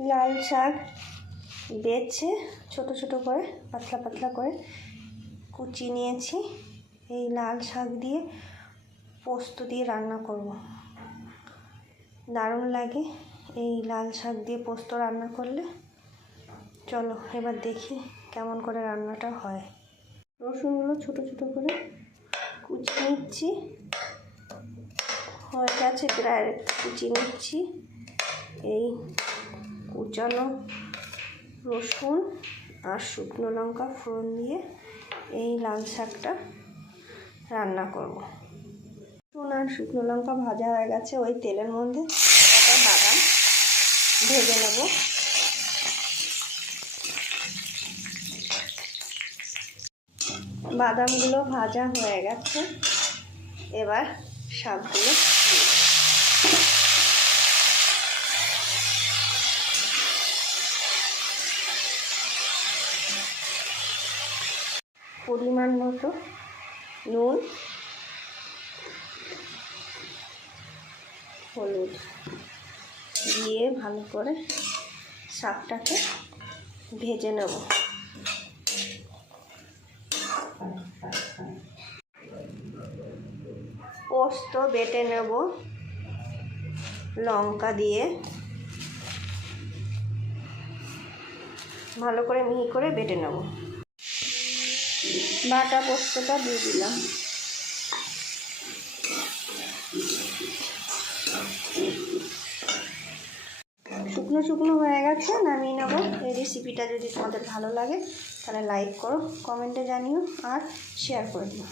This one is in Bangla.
লাল শাক বেছে ছোট ছোট করে পাতলা পাতলা করে কুচি নিয়েছি। এই লাল শাক দিয়ে পোস্ত দিয়ে রান্না করব, দারুণ লাগে এই লাল শাক দিয়ে পোস্ত রান্না করলে। চলো এবার দেখি কেমন করে রান্নাটা হয়। রসুনগুলো ছোট ছোট করে কুচি নিচ্ছি, হয়ে গেছে প্রায় কুচি নিচ্ছি। এই কুচানো রসুন আর শুকনো লঙ্কা ফোড়ন দিয়ে এই লাল শাকটা রান্না করব। রসুন আর শুকনো লঙ্কা ভাজা হয়ে গেছে, ওই তেলের মধ্যে একটা বাদাম ভেজে নেব। বাদামগুলো ভাজা হয়ে গেছে, এবার শাকগুলো পরিমাণ মতো নুন, হলুদ দিয়ে ভালো করে শাকটাকে ভেজে নেব। পোস্ত বেটে নেব লঙ্কা দিয়ে, ভালো করে মিহি করে বেটে নেব। বাটা পোস্তটা দিয়ে দিলাম। শুকনো শুকনো হয়ে গেছে, নামিয়ে নেব। এই রেসিপিটা যদি তোমাদের ভালো লাগে তাহলে লাইক করো, কমেন্টে জানিও আর শেয়ার করে দিও।